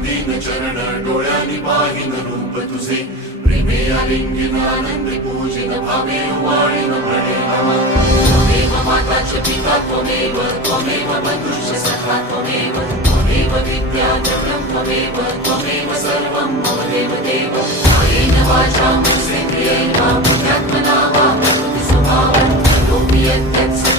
दीन चरण डोळ्यांनी पाहिन रूप तुझे प्रेमे आलिंगिन आनंद पूजिन भावे वाळीन म्हणे नमः त्वमेव माता च पिता त्वमेव त्वमेव बन्धुश्च सखा त्वमेव त्वमेव विद्या द्रव्यं त्वमेव त्वमेव सर्वं मम देव देव कायेन वाचा मनसेन्द्रियेण वा बुद्ध्यात्मना वा प्रकृतिस्वभावात् करोमि यत्